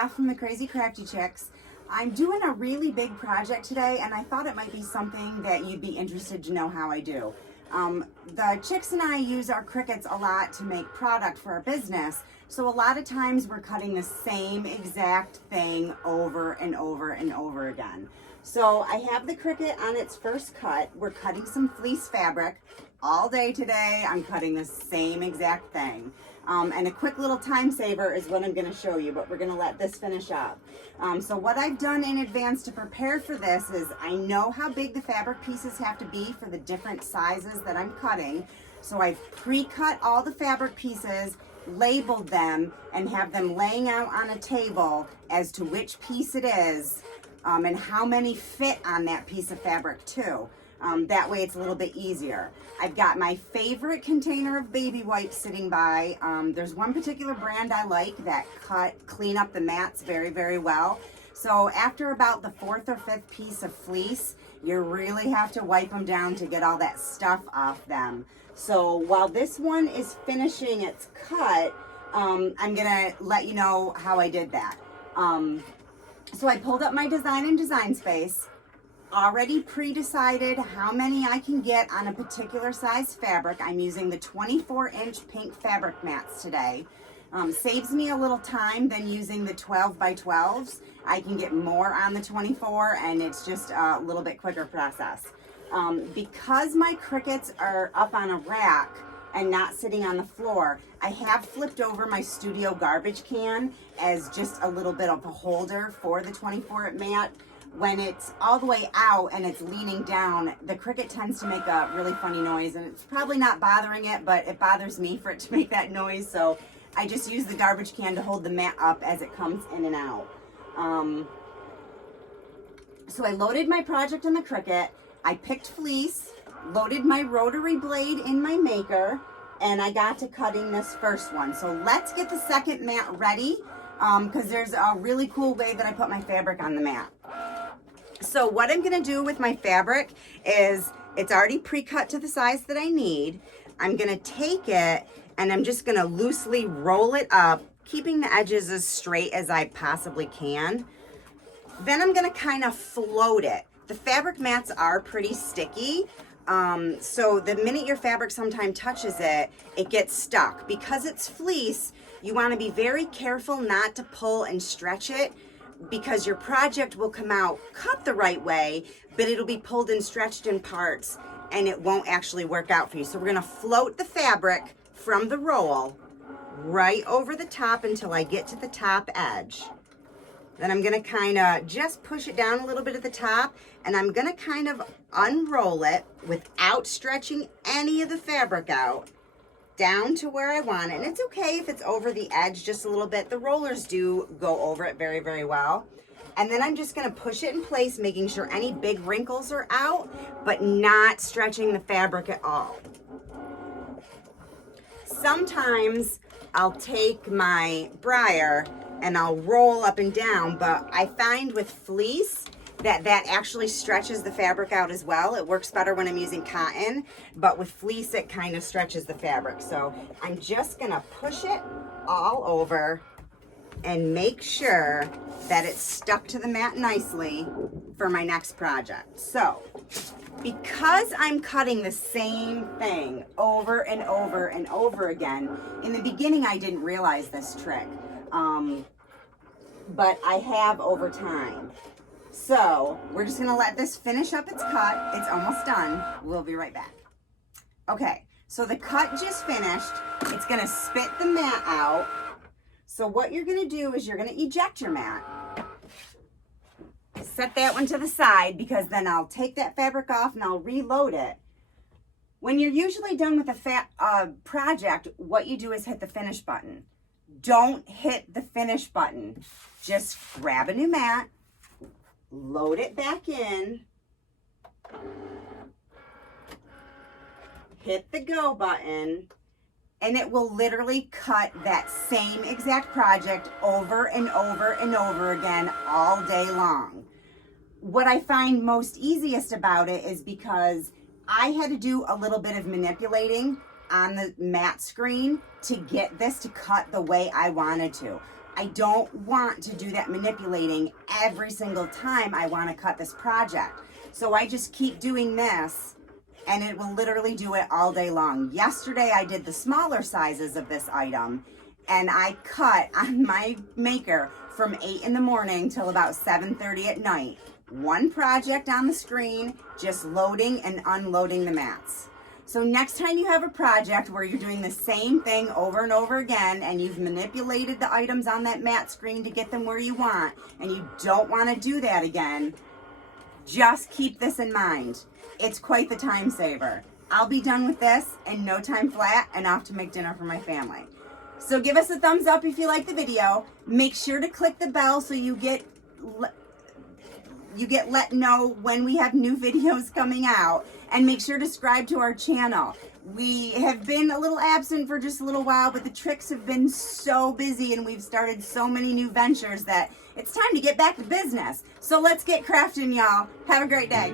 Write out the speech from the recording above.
Beth from the Crazy Crafty Chicks. I'm doing a really big project today, and I thought it might be something that you'd be interested to know how I do. The chicks and I use our Cricuts a lot to make product for our business, so a lot of times we're cutting the same exact thing over and over and over again. So I have the Cricut on its first cut. We're cutting some fleece fabric. All day today, I'm cutting the same exact thing. And a quick little time saver is what I'm going to show you, but we're going to let this finish up. So what I've done in advance to prepare for this is I know how big the fabric pieces have to be for the different sizes that I'm cutting. So I've pre-cut all the fabric pieces, labeled them, and have them laying out on a table as to which piece it is and how many fit on that piece of fabric too. That way it's a little bit easier. I've got my favorite container of baby wipes sitting by. There's one particular brand I like that clean up the mats very, very well. So after about the fourth or fifth piece of fleece, you really have to wipe them down to get all that stuff off them. So while this one is finishing its cut, I'm gonna let you know how I did that. So I pulled up my design in Design Space. Already pre-decided how many I can get on a particular size fabric. I'm using the 24-inch pink fabric mats today. Saves me a little time than using the 12 by 12s. I can get more on the 24 and it's just a little bit quicker process. Because my Cricuts are up on a rack and not sitting on the floor, I have flipped over my studio garbage can as just a little bit of a holder for the 24 mat. When it's all the way out and it's leaning down, the Cricut tends to make a really funny noise, and it's probably not bothering it, but it bothers me for it to make that noise, so I just use the garbage can to hold the mat up as it comes in and out. So I loaded my project in the Cricut, I picked fleece, loaded my rotary blade in my maker, and I got to cutting this first one. So let's get the second mat ready, because there's a really cool way that I put my fabric on the mat. So what I'm going to do with my fabric is it's already pre-cut to the size that I need. I'm going to take it and I'm just going to loosely roll it up, keeping the edges as straight as I possibly can. Then I'm going to kind of float it. The fabric mats are pretty sticky. So the minute your fabric sometimes touches it, it gets stuck. Because it's fleece, you want to be very careful not to pull and stretch it, because your project will come out cut the right way, but it'll be pulled and stretched in parts and it won't actually work out for you. So we're gonna float the fabric from the roll right over the top until I get to the top edge. Then I'm gonna kind of just push it down a little bit at the top, and I'm gonna kind of unroll it without stretching any of the fabric out down to where I want it. And it's okay if it's over the edge just a little bit. The rollers do go over it very, very well. And then I'm just gonna push it in place, making sure any big wrinkles are out, but not stretching the fabric at all. Sometimes I'll take my briar and I'll roll up and down, but I find with fleece that actually stretches the fabric out as well. It works better when I'm using cotton, but with fleece it kind of stretches the fabric. So I'm just gonna push it all over and make sure that it's stuck to the mat nicely for my next project. So because I'm cutting the same thing over and over and over again, in the beginning I didn't realize this trick, but I have over time. So we're just gonna let this finish up its cut. It's almost done. We'll be right back. Okay, so the cut just finished. It's gonna spit the mat out. So what you're gonna do is you're gonna eject your mat. Set that one to the side, because then I'll take that fabric off and I'll reload it. When you're usually done with a project, what you do is hit the finish button. Don't hit the finish button. Just grab a new mat, load it back in, hit the go button, and it will literally cut that same exact project over and over and over again all day long. What I find most easiest about it is because I had to do a little bit of manipulating on the mat screen to get this to cut the way I wanted to. I don't want to do that manipulating every single time I want to cut this project. So I just keep doing this, and it will literally do it all day long. Yesterday I did the smaller sizes of this item, and I cut on my maker from 8 in the morning till about 7:30 at night. One project on the screen, just loading and unloading the mats. So next time you have a project where you're doing the same thing over and over again, and you've manipulated the items on that mat screen to get them where you want, and you don't want to do that again, just keep this in mind. It's quite the time saver. I'll be done with this in no time flat and off to make dinner for my family. So give us a thumbs up if you like the video. Make sure to click the bell so you get let know when we have new videos coming out, and make sure to subscribe to our channel. We have been a little absent for just a little while, but the tricks have been so busy and we've started so many new ventures that it's time to get back to business. So let's get crafting, y'all. Have a great day.